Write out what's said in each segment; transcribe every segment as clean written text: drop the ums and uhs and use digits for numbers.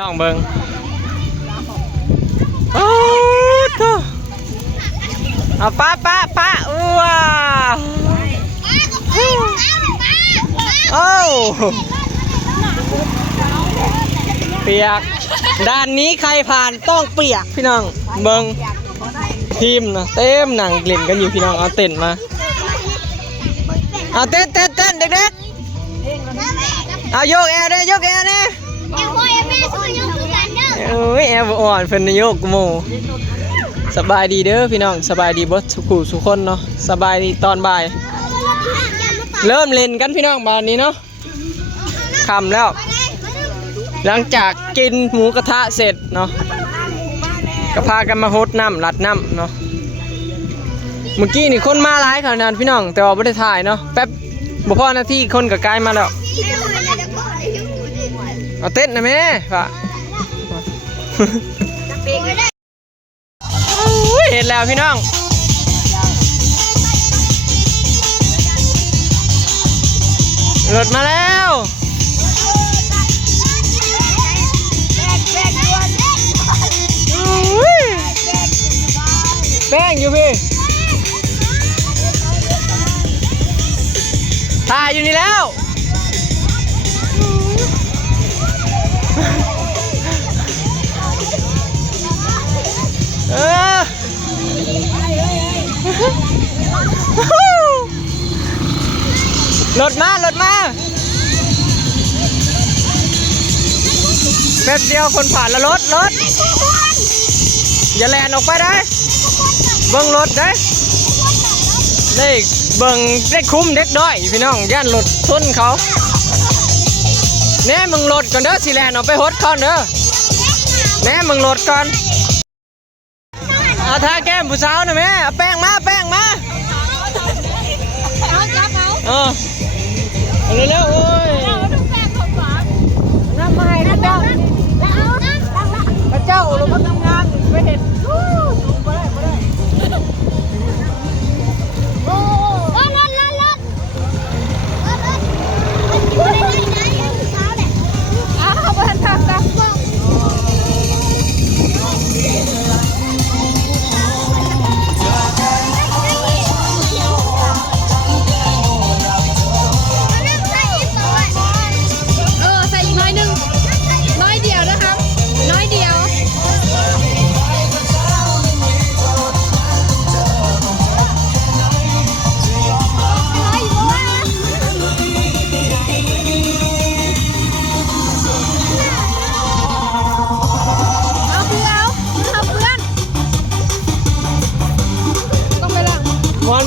ลองเบิ่งโอ้ตัวเอาป้าว้าโอ้เปียกด้านนี้ใครผ่านต้องเปียกพี่น้องเบิ่งทีมนะเต็มหนังเล่นกันอยู่พี่น้องเอาเต้นมาเอาเต้นเด็กๆเอาโยกแอร์ได้โยกแอร์เนี่ยโอ้ยแอร์อ่อนเพิ่นโยกโมสบายดีเด้อพี่น้องสบายดีบ่ทุกคนเนาะสบายดีตอนบ่ายเริ่มเล่นกันพี่น้องบ้านนี้เนาะค่ำแล้วหลังจากกินหมูกระทะเสร็จเนาะก็พากันมาฮดน้ำรัดน้ำเนาะเมื่อกี้นี่คนมาหลายขนาดพี่น้องแต่ว่าไม่ได้ถ่ายเนาะแป๊บบ่พอนาทีคนก็ใกล้มาแล้วเอาเต้นนะแม่ป่ะเห็นแล้วพี่น้องรถมาแล้วแป้งอยู่พี่ถ่ายอยู่นี่แล้วรถมาแป๊บเดียวคนผ่านแล้วรถอย่าแลนออกไปได้เบิ่งรถได้เบิ่งได้คุ้มเด็กด้อยพี่น้องย่านรถชนเขาแน่มึงรถก่อนเด้อสิแลนออกไปฮดเขาเด้อแน่มึงรถก่อนเอาท่าแก้มผู้สาวนะแม่เอาแป้งมาเอาเร็วๆโอ้ยน้ำมาให้นะเจ้าพระเจ้าลงมาทำงานไปเห็นโอ้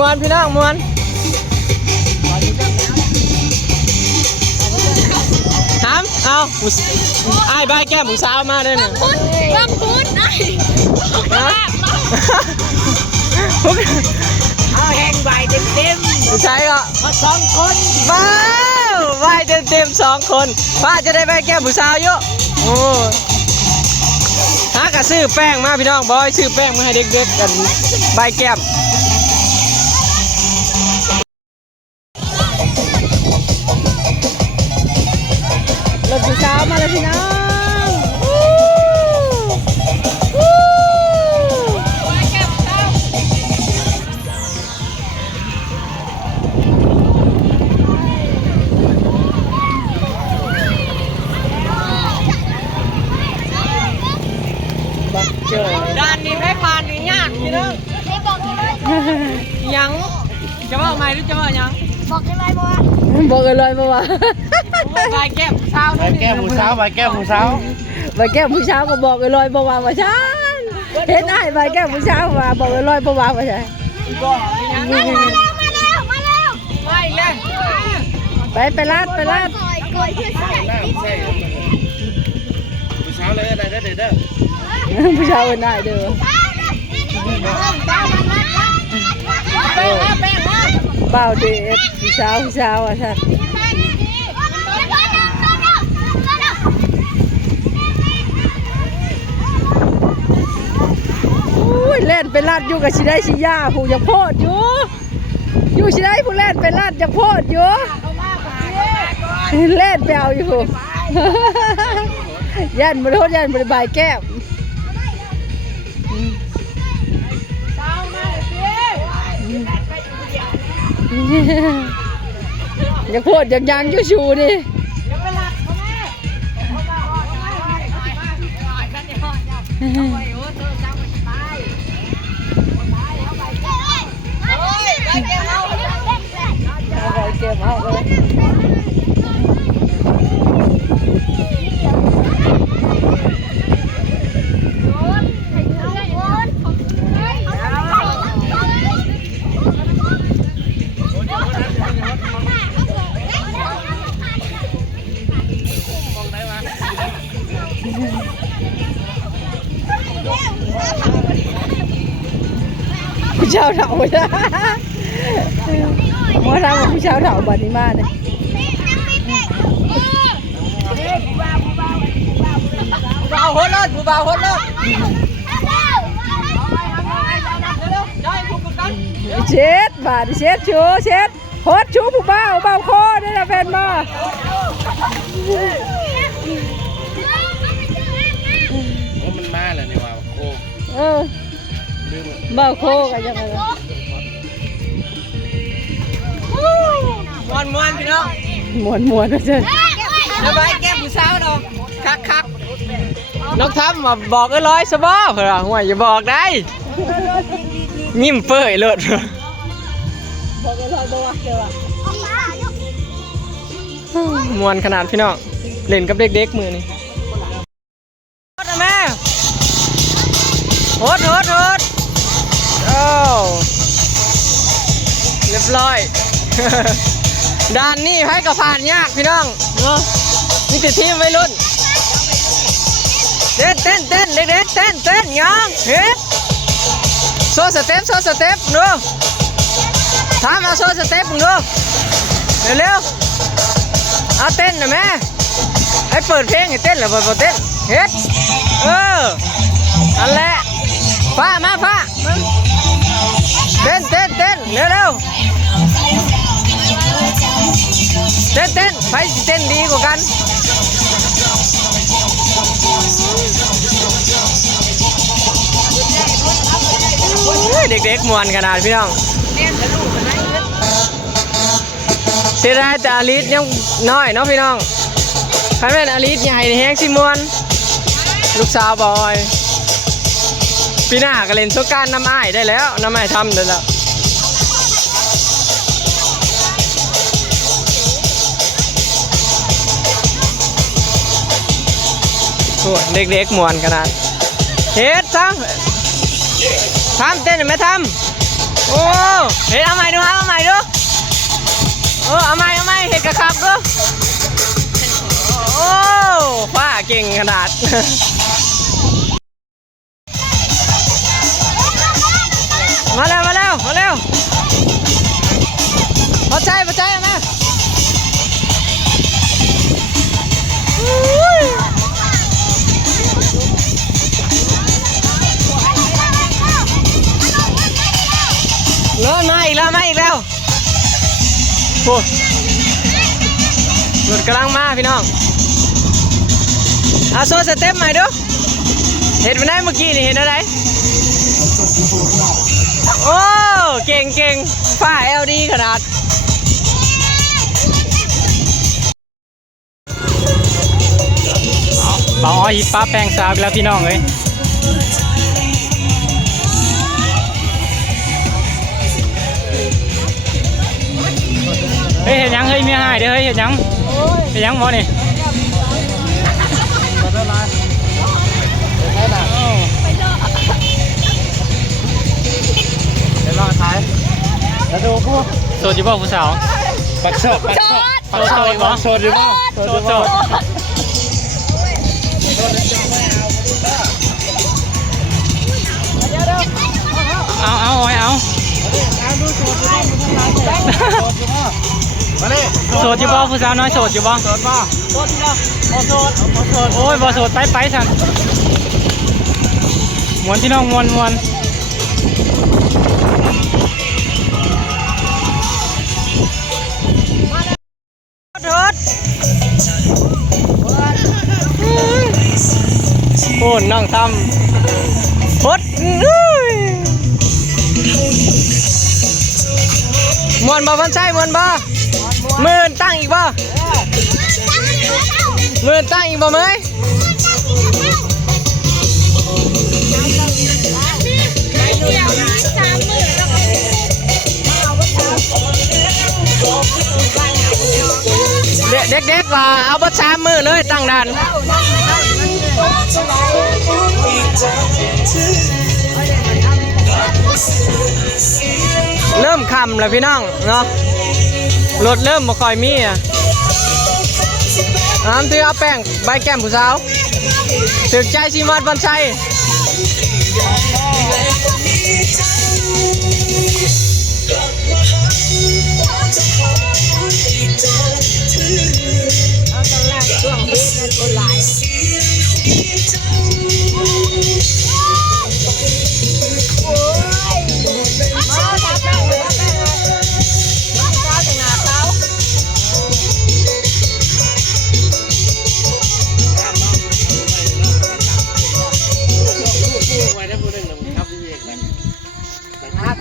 มวนพี่น้องมวนถามเอาไอ้ใบแก้มผู้สาวมาได้หนึ่งบังคุดเอาแห้งใบเต็มใช่ก็สองคนว้าวใบเต็ม2 คนป้าจะได้ใบแก้มผู้สาวเยอะโอ้หากระซื้อแป้งมาพี่น้องบอยซื้อแป้งมาให้เด็กๆกันใบแก้มรถผู้สาวมาแล้วพี่น้องด้านนี้ไม่ผ่านนี่ยากพี่น้องยังจะว่าไม่หรือจะว่ายังบอกกันเลยบ่วะใบแก้มผู้สาวก็บอกกันเลยบ่วะว่าฉันเห็นได้ใบแก้มผู้สาวว่าบอกกันเลยบ่วะว่าฉันมาแล้วไปลาดผู้สาวเลยได้เด้อผู้สาวได้เด้อเบาเด็ดผู้สาวอ่ะท่านเล่นเป็นลาดอยู่กับชิได้ชิยาผู้ยังโพดอยู่ชิได้ผู้เล่นเป็นลาดยังโพดอยู่เล่นไปเอาอยู่ ยันบริโภคยันบริบายแก้มอย่าพูดอย่างยังชูดิเก็บเอาเลยผู้ชาวเถาจ้ะมอทำกับผู้ชาวเถาบัดนี้มาเลยเบาโหดเลยผู้เบาโหดเลยเช็ดบาดเช็ดชูเช็ดโหดชูผู้เบาเบาคอได้ละแฟนมามันมาเลยนี่ว่าโคเบาโคกันยังไงมวนพี่น้องมวนด้วยเจ้สบายแก้มผู้สาวดอกคักน้องทำมาบอกร้อยสบอเผื่อห่วยอย่าบอกได้ยิ้มเฟ้ยเลิศบอกร้อยบอกเดี๋ยวมวนขนาดพี่น้องเล่นกับเด็กๆมือนี่โหดนะแม่โหดโอ้เรียบร้อยด่านนี้ให้กับผ่านยากพี่น้องเนาะนี่ติดทีมไว้รุ่นเต้นเด็กๆเต้นยังเฮ็ดโซสเต็ปดูทำมาโซสเต็ปดูเร็วเอาเต้นหน่อยแม่ให้เปิดเพลงให้เต้นหรือเปล่าเต้นเฮ็ดนั่นแหละฟ้าเต้นเร็วเต้นไปเต้นดีกว่ากันเด็กๆมวนขนาดพี่น้องเสียดายแต่อลิสยังน้อยเนาะพี่น้องใครเป็นอลิสใหญ่แห้งสิมวนลูกสาวบอยปีหน้าก็เล่นสงกรานต์น้ำอ้ายได้แล้วน้ำอ้ายทำได้แล้วเด็กๆมวนขนาดเฮ็ดทำเต้นไม่ทำโอ้เฮ็ดเอาใหม่ดูเอาใหม่ดูเอาใหม่เฮ็ดกระคับดูโอ้ฟ้าเก่งขนาดมาเร็วพอใจเอาไหมเริ่มมาอีกแล้วโอ้หลุดกำลังมาพี่น้องเอาโซ่สเต็ปใหม่ดูเห็นไปได้เมื่อกี้นี่เห็นอะไรโอ้เก่งฝ้า LD ขนาดเบาอ้อยป้าแปลงสาวแล้วพี่น้องเลยเฮ้ยเห็นยังเฮ้ยมีหายเด้อเฮ้ยเห็นยังหมอนี่เดี๋ยวรอท้ายแล้วดูพวกโสดอยู่บ่ผู้สาวปักโสดบ่โสดอยู่บ่โสดเอาโสดอยู่บ่ผู้สาวน้อยโสดอยู่บ่โอ้ยบ่โสดไปสั่นมวนพี่น้องมวนรถ โอ้น้องทำพดมวนบ่วันใช่มวนบ่มื่นตั้งอีกบ่มื่นตั้งอีกบ่ไหมเด็กๆว่าเอาบัตร3 มื้อเลยตั้งด่านเริ่มค่ำแล้วพี่น้องเนาะรถเริ่มบ่ค่อยมีอ่ะที่เอาแป้งใบแก้มผู้สาวถึกใจสิมาดวันชัย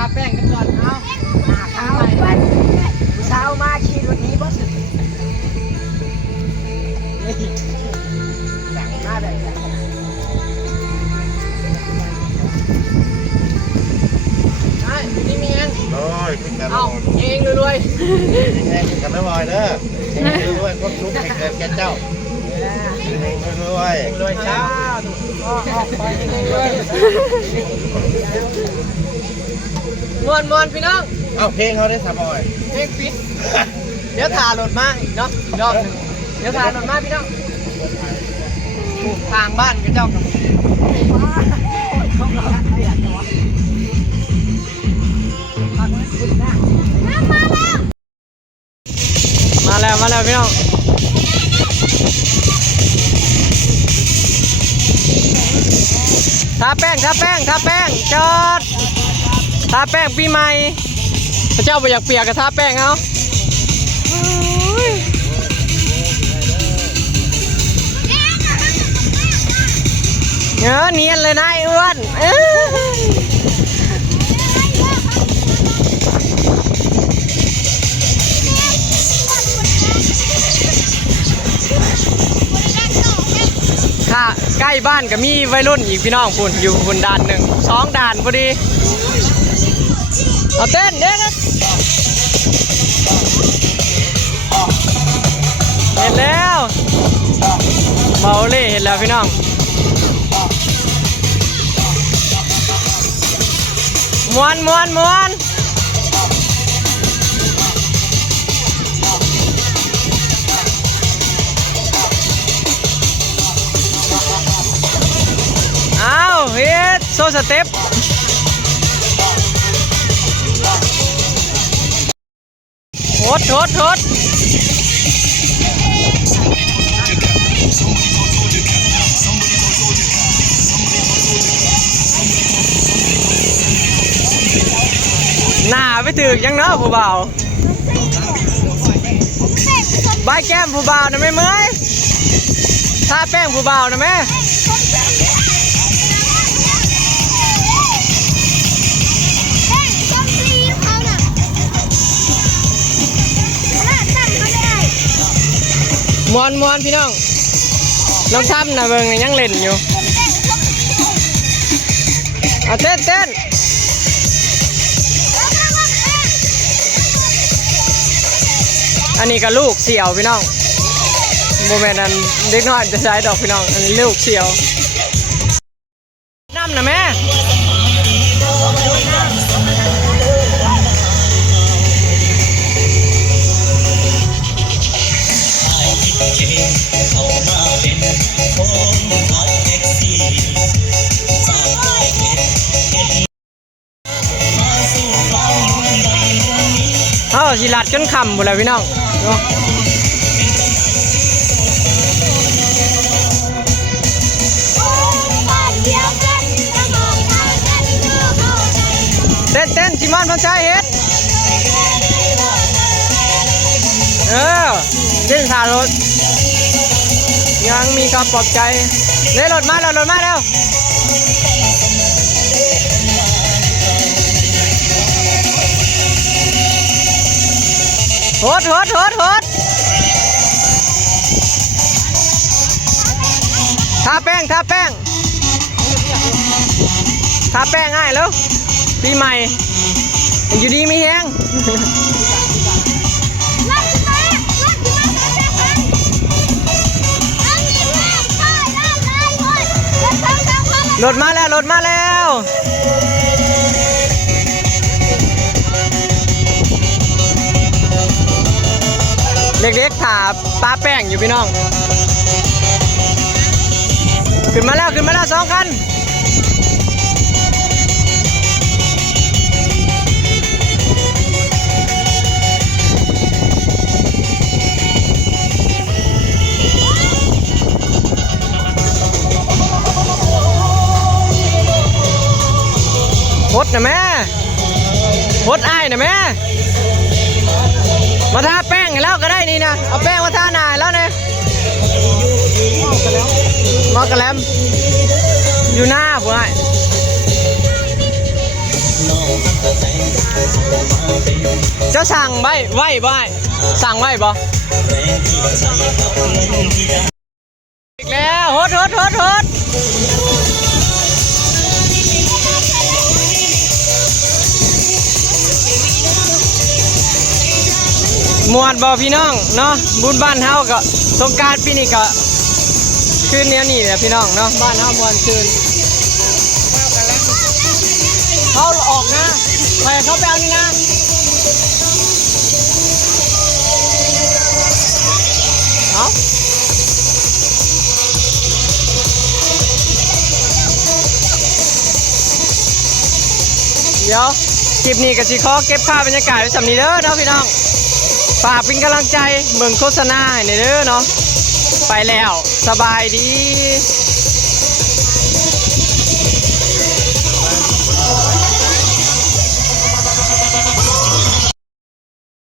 ทาแป้งกันก่อนเอาผู้สาวมาขี่รถนี้บ่สุดมาแบบนี่มีเองเอาเองรวยๆกันได้บ่อยเด้อรวยความสุขให้เกิดแก่เจ้ารวยเช้าม่วนพี่น้อง เอาเพลงเขาได้สบาย เพลงปิดเดี๋ยวถ่ารถมาอีกเนาะรอบหนึ่งเดี๋ยวถ่ารถมาพี่น้องทางบ้านกับเจ้ากับมาแล้วพี่น้องทาแป้งจอดทาแป้งปีใหม่พระเจ้าไปอยากเปียกกับทาแป้งเอาเนียนเลยนะไอ้อ้วนค่ะใกล้บ้านก็มีวัยรุ่นอีกพี่น้องพุ่นอยู่บนด่าน1 2 ด่านพอดีเอาเต้นเด็กเห็นแล้วเบาเล่เห็นแล้วพี่น้องม้วนเอาเฮ็ดโซสเต็ปโหดหน้าไปถึงยังเนาะผู้บ่าวใบแก้มผู้บ่าวนะแม่เมยทาแป้งผู้บ่าวนะแม่มวนพี่น้องน้องทำนะเบิ่งยังเล่นอยู่เอาเต้นอันนี้ก็ลูกเสี่ยวพี่น้องโมเมนต์นั้นเด็กน้อยจะใช้ดอกพี่น้องอันนี้ลูกเสี่ยวน้ำนะแม่สิลัดจนคำหมดเลยพี่น้องเต้นจิมอนพันชัยเฮ็ดเต้นสารถยังมีคำปลอบใจ เลยรถมาแล้วโหดทาแป้งง่ายแล้วปีใหม่อยู่ดีไม่แห้งรถมาแล้วเด็กๆถาป้าแป้งอยู่พี่น้องขึ้นมาแล้ว2 คันโหดนะแม่โหดอ้ายนะแม่มาทาแป้งให้แล้วก็ได้นี่นะเอาแป้งมาทาหน้าให้แล้วเนี่ยมอกระแลมอยู่หน้าผมไอ้เจ้าสั่งไหวบ่สั่งไหวบ่อีกแล้วโหดมวนบ่พี่น้องเนาะบุญบ้านเฮาก็สงกรานต์ปีนี้ก็คืนนี้นี่แหละพี่น้องเนาะบ้านเฮามวนคืนเขาออกนะไปเขาไปเอานี่นะเอาเดี๋ยวคลิปนี้ก็สิขอเก็บภาพบรรยากาศไว้สำนี้เด้อเนาะพี่น้องฝากเป็นกำลังใจเบิ่งโฆษณาให้เด้อเนาะไปแล้วสบายดี